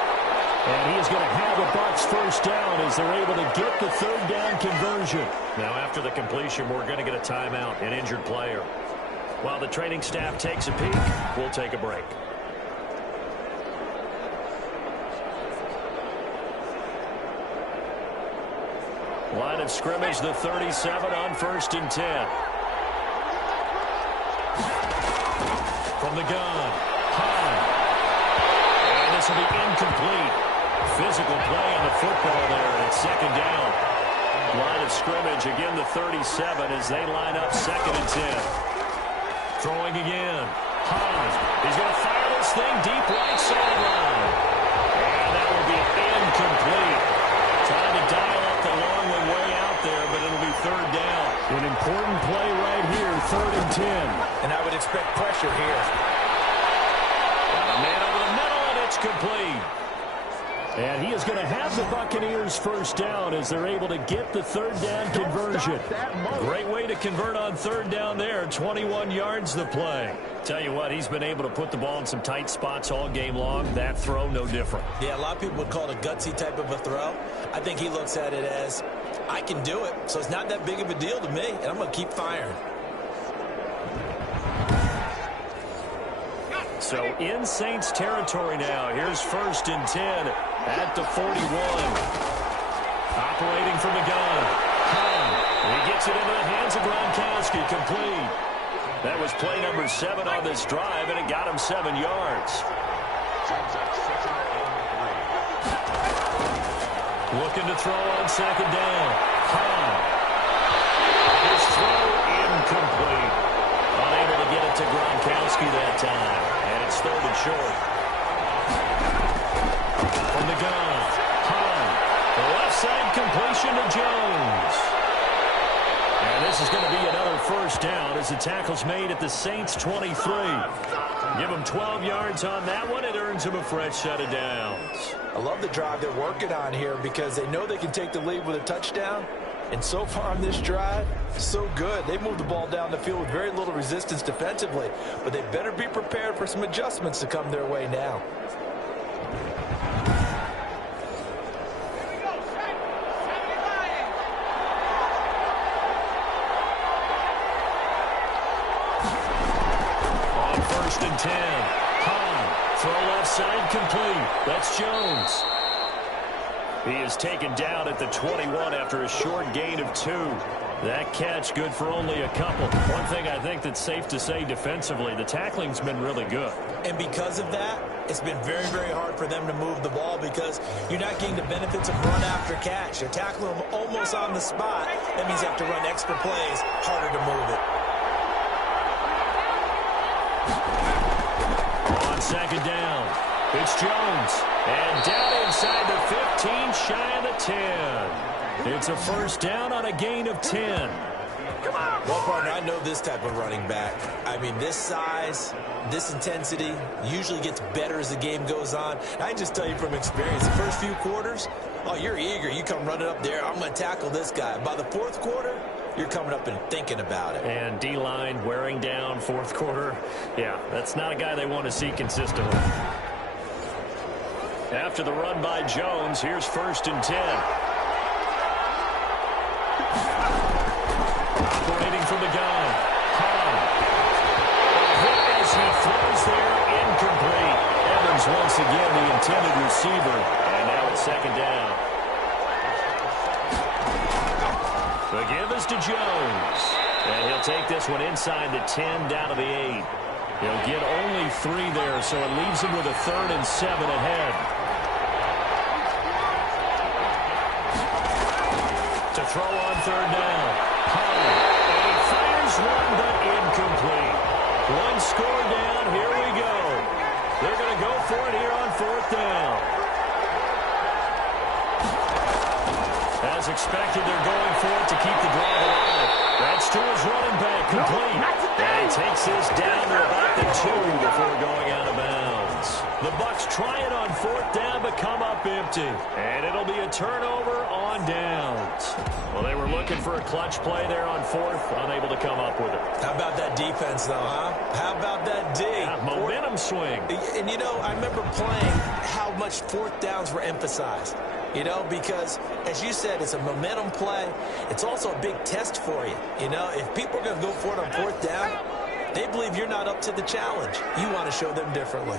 And he is going to have a Bucs 1st down as they're able to get the 3rd down conversion. Now after the completion, we're going to get a timeout, an injured player. While the training staff takes a peek, we'll take a break. Line of scrimmage, the 37 on 1st and 10. From the gun. And this will be incomplete. Physical play on the football there, and it's 2nd down. Line of scrimmage, again the 37 as they line up 2nd and 10. Throwing again. He's going to fire this thing deep right sideline. And that will be incomplete. Trying to dial up the long way out there, but it'll be 3rd down. An important play right here, 3rd and 10. And I would expect pressure here. Got a man over the middle, and it's complete. And he is going to have the Buccaneers 1st down as they're able to get the 3rd down conversion. Great way to convert on 3rd down there. 21 yards the play. Tell you what, he's been able to put the ball in some tight spots all game long. That throw, no different. Yeah, a lot of people would call it a gutsy type of a throw. I think he looks at it as, I can do it, so it's not that big of a deal to me, and I'm going to keep firing. So in Saints territory now. Here's 1st and 10 at the 41. Operating from the gun. He gets it into the hands of Gronkowski. Complete. That was play number 7 on this drive, and it got him 7 yards. Looking to throw on 2nd down. His throw incomplete. Unable to get it to Gronkowski that time. And it's 3rd and short. From the gun. The left side completion to Jones. And this is going to be another 1st down as the tackle's made at the Saints 23. Give them 12 yards on that one. It earns them a fresh set of downs. I love the drive they're working on here because they know they can take the lead with a touchdown. And so far on this drive, so good. They moved the ball down the field with very little resistance defensively. But they better be prepared for some adjustments to come their way now. On 1st and 10. Throw left side complete. That's Jones. He is taken down at the 21 after a short gain of 2. That catch good for only a couple. One thing I think that's safe to say defensively, the tackling's been really good. And because of that, it's been very, very hard for them to move the ball because you're not getting the benefits of run after catch. You're tackling them almost on the spot. That means you have to run extra plays, harder to move it. On 2nd down, it's Jones. And down inside the 15, shy of the 10. It's a 1st down on a gain of 10. Well, partner, I know this type of running back. I mean, this size, this intensity usually gets better as the game goes on. I can just tell you from experience, the first few quarters, oh, you're eager. You come running up there, I'm going to tackle this guy. By the 4th quarter, you're coming up and thinking about it. And D-line wearing down 4th quarter. Yeah, that's not a guy they want to see consistently. After the run by Jones, here's 1st and 10. Operating from the gun. Hahn. Hit as he throws there, incomplete. Evans once again the intended receiver. And now it's 2nd down. The give is to Jones. And he'll take this one inside the 10 down to the 8. He'll get only 3 there, so it leaves him with a 3rd and 7 ahead. To throw on 3rd down. Hahn. And he fires one, but incomplete. One score down. Here we go. They're going to go for it here on 4th down. As expected, they're going for it to keep the drive alive. That's to his running back, complete. And he takes this down to about the 2 before going out of bounds. The Bucs try it on 4th down, but come up empty. And it'll be a turnover on downs. Well, they were looking for a clutch play there on 4th, unable to come up with it. How about that defense, though, huh? How about that D? Yeah, momentum swing. And, you know, I remember playing how much 4th downs were emphasized. You know, because, as you said, it's a momentum play. It's also a big test for you. You know, if people are going to go for it on 4th down, they believe you're not up to the challenge. You want to show them differently.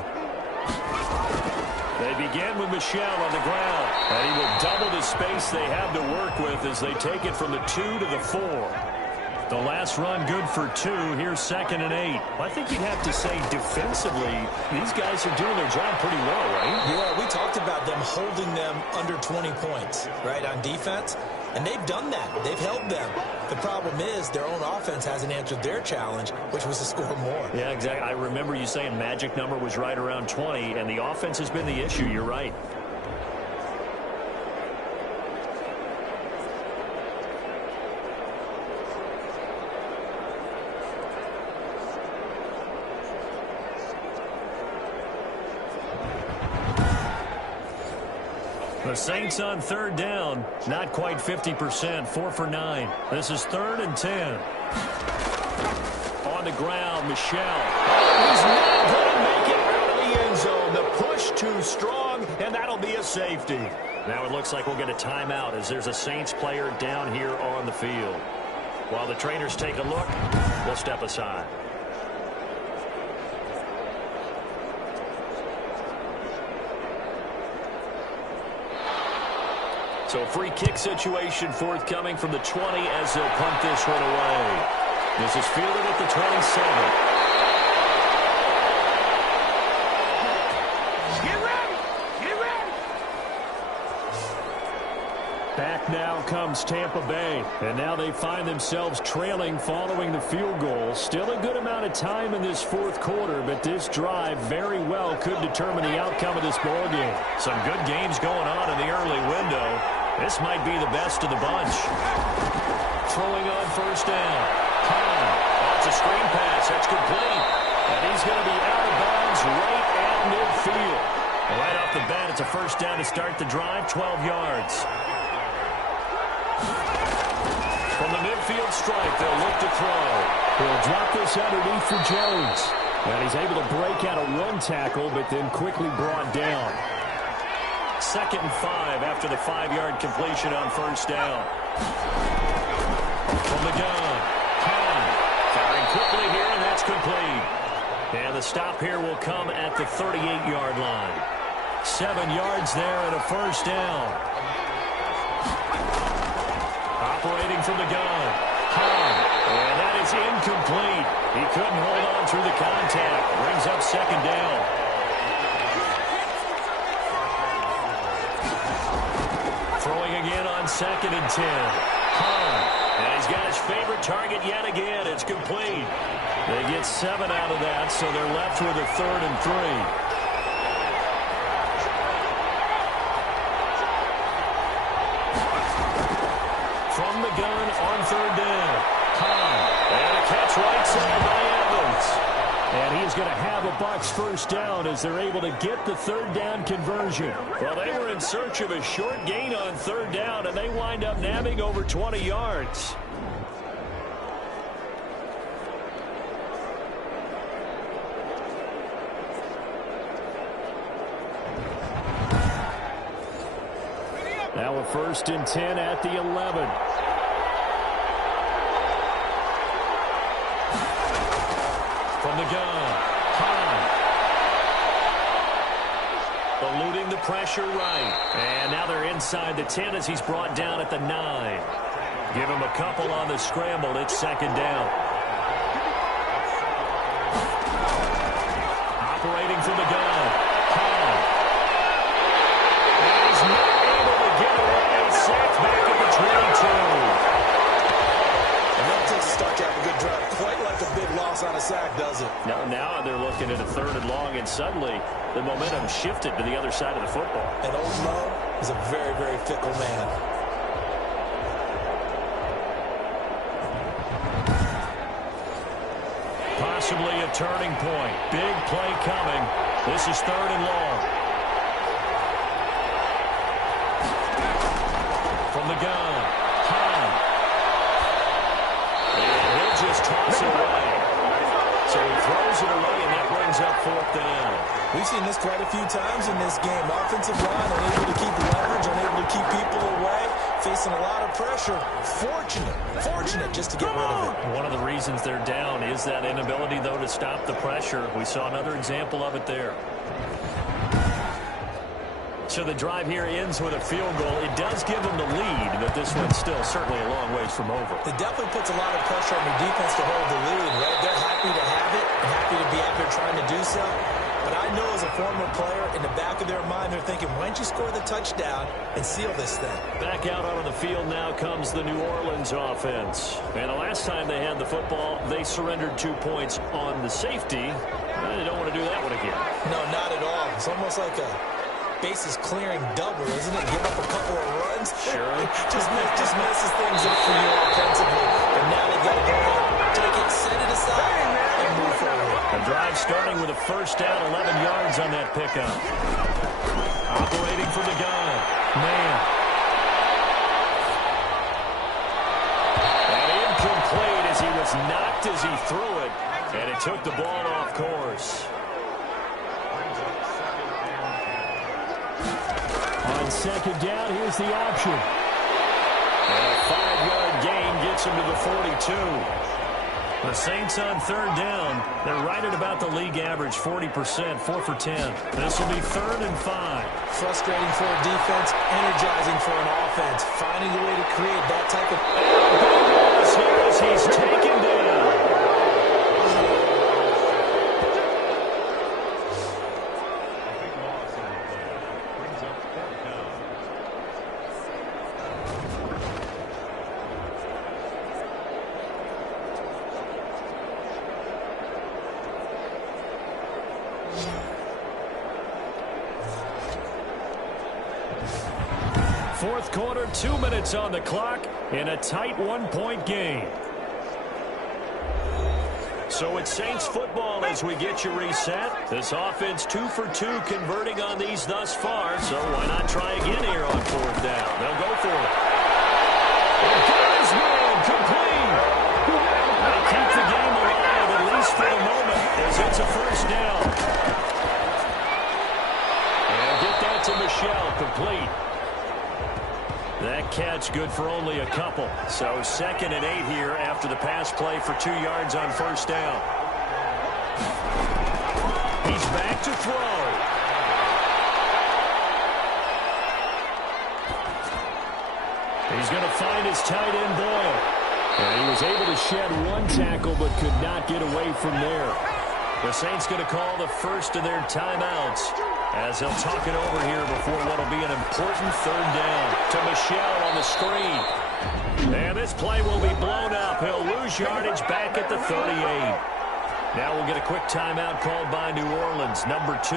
They begin with Michel on the ground, and he will double the space they have to work with as they take it from the 2 to the 4. The last run good for 2. Here's 2nd and 8. I think you'd have to say defensively, these guys are doing their job pretty well, right? Yeah, we talked about them holding them under 20 points, right, on defense. And they've done that. They've held them. The problem is their own offense hasn't answered their challenge, which was to score more. Yeah, exactly. I remember you saying magic number was right around 20, and the offense has been the issue. You're right. The Saints on 3rd down, not quite 50%, 4 for 9. This is 3rd and 10. On the ground, Michel. He's not going to make it out of the end zone. The push too strong, and that'll be a safety. Now it looks like we'll get a timeout as there's a Saints player down here on the field. While the trainers take a look, we'll step aside. So free kick situation forthcoming from the 20 as they'll punt this one away. This is fielded at the 27. Get ready! Get ready! Back now comes Tampa Bay. And now they find themselves trailing following the field goal. Still a good amount of time in this 4th quarter, but this drive very well could determine the outcome of this ball game. Some good games going on in the early window. This might be the best of the bunch. Throwing on 1st down. Hahn. That's a screen pass. That's complete. And he's going to be out of bounds right at midfield. Right off the bat, it's a 1st down to start the drive, 12 yards. From the midfield strike, they'll look to throw. He'll drop this underneath for Jones. And he's able to break out a run tackle, but then quickly brought down. 2nd and 5 after the 5-yard completion on 1st down. From the gun, Hahn firing quickly here, and that's complete. And the stop here will come at the 38-yard line. 7 yards there and a 1st down. Operating from the gun, Hahn, and that is incomplete. He couldn't hold on through the contact. Brings up 2nd down. Throwing again on 2nd and 10. Hahn. And he's got his favorite target yet again. It's complete. They get 7 out of that, so they're left with a 3rd and 3. From the gun on 3rd down. Hahn. And a catch right side by Evans. And he's going to have a Bucs 1st down as they're able to get the 3rd down conversion. Well, they were in search of a short gain on 3rd down, and they wind up nabbing over 20 yards. Now a 1st and 10 at the 11. From the gun, Hahn. Eluding the pressure right. And now they're inside the 10 as he's brought down at the 9. Give him a couple on the scramble. It's 2nd down. Operating from the gun, Hahn. And he's not able to get away. Sacked back at the 22. And that takes a start to have a good drive. Quite like a big loss on a sack, does it? Now they're looking at a 3rd and long, and suddenly the momentum shifted to the other side of the football. And old Mo is a very, very fickle man. Possibly a turning point. Big play coming. This is 3rd and long. From the gun, Hahn. And he'll just toss it away. So he throws it away, and that brings up 4th down. We've seen this quite a few times in this game. Offensive line unable to keep leverage, unable to keep people away, facing a lot of pressure. Fortunate just to get rid of it. One of the reasons they're down is that inability, though, to stop the pressure. We saw another example of it there. So the drive here ends with a field goal. It does give them the lead, but this one's still certainly a long ways from over. It definitely puts a lot of pressure on your defense to hold the lead, right? They're happy to have it and happy to be out there trying to do so. But I know as a former player, in the back of their mind, they're thinking, why don't you score the touchdown and seal this thing? Back out onto the field now comes the New Orleans offense. And the last time they had the football, they surrendered 2 points on the safety. They don't want to do that one again. No, not at all. It's almost like a bases clearing double, isn't it? Give up a couple of runs. Sure. just messes things up for you offensively. And now they got to go ahead, take it, set it aside, and move forward. The drive starting with a 1st down, 11 yards on that pickup. Operating from the gun, man. And incomplete as he was knocked as he threw it, and it took the ball off course. On 2nd down, here's the option. And a 5-yard gain gets him to the 42. The Saints on 3rd down. They're right at about the league average, 40%, 4 for 10. This will be 3rd and 5. Frustrating for a defense, energizing for an offense. Finding a way to create that type of... He's taken down. Fourth quarter, 2 minutes on the clock in a tight 1-point game. So it's Saints football as we get you reset. This offense 2 for 2 converting on these thus far, so why not try again here on 4th down? They'll go for it. Complete. They keep the game alive, at least for the moment, as it's a 1st down. And get that to Michelle, complete. That catch good for only a couple. So 2nd and 8 here after the pass play for 2 yards on 1st down. He's back to throw. He's going to find his tight end Boyle. And he was able to shed 1 tackle but could not get away from there. The Saints going to call the first of their timeouts as they'll talk it over here before what'll be an important 3rd down to Michelle on the screen. And this play will be blown up. He'll lose yardage back at the 38. Now we'll get a quick timeout called by New Orleans, number 2,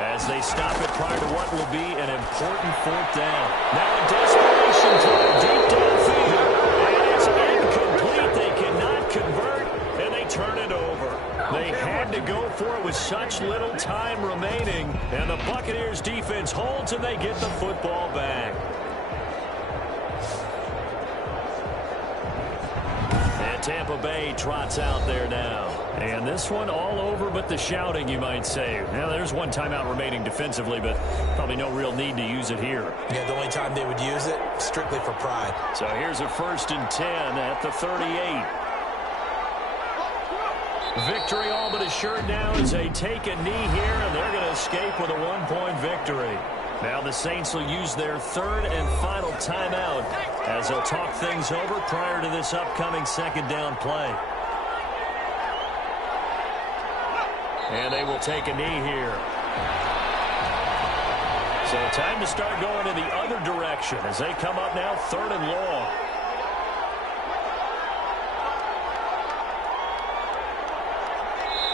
as they stop it prior to what will be an important 4th down. Now a desperation throw deep downfield. And it's incomplete. They cannot convert, and they turn it over. They had to go for it with such little time remaining, and the Buccaneers defense holds and they get the football back. And And Tampa Bay trots out there now. And this one all over but the shouting, you might say. Now, there's one timeout remaining defensively, but probably no real need to use it here. Yeah, the only time they would use it, strictly for pride. So here's a 1st and 10 at the 38. Victory all but assured now as they take a knee here, and they're going to escape with a 1-point victory. Now the Saints will use their 3rd and final timeout as they'll talk things over prior to this upcoming 2nd down play. And they will take a knee here. So time to start going in the other direction as they come up now 3rd and long.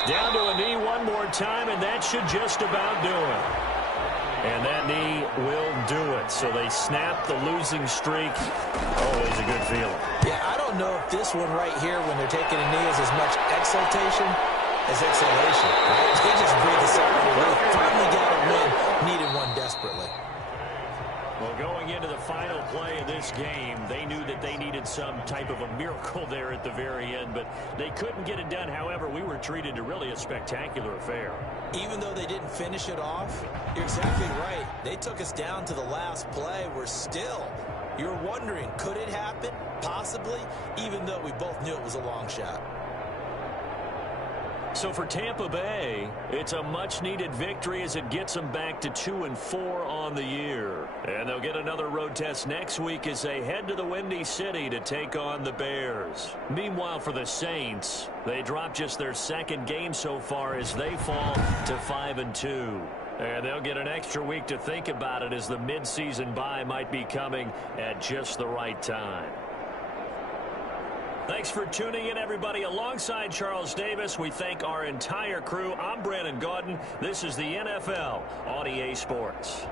Down to a knee one more time, and that should just about do it. And that knee will do it. So they snap the losing streak. Always a good feeling. Yeah, I don't know if this one right here, when they're taking a knee, is as much exultation as exhalation. Right? They just breathe a sigh of relief. Finally got a win. Needed one desperately. Well, going into the final play of this game, they knew that they needed some type of a miracle there at the very end, but they couldn't get it done. However, we were treated to really a spectacular affair. Even though they didn't finish it off, you're exactly right. They took us down to the last play. We're still, you're wondering, could it happen? Possibly, even though we both knew it was a long shot. So for Tampa Bay, it's a much-needed victory as it gets them back to 2-4 on the year. And they'll get another road test next week as they head to the Windy City to take on the Bears. Meanwhile, for the Saints, they drop just their 2nd game so far as they fall to 5-2. And they'll get an extra week to think about it as the midseason bye might be coming at just the right time. Thanks for tuning in, everybody. Alongside Charles Davis, we thank our entire crew. I'm Brandon Gaudin. This is the NFL on EA Sports.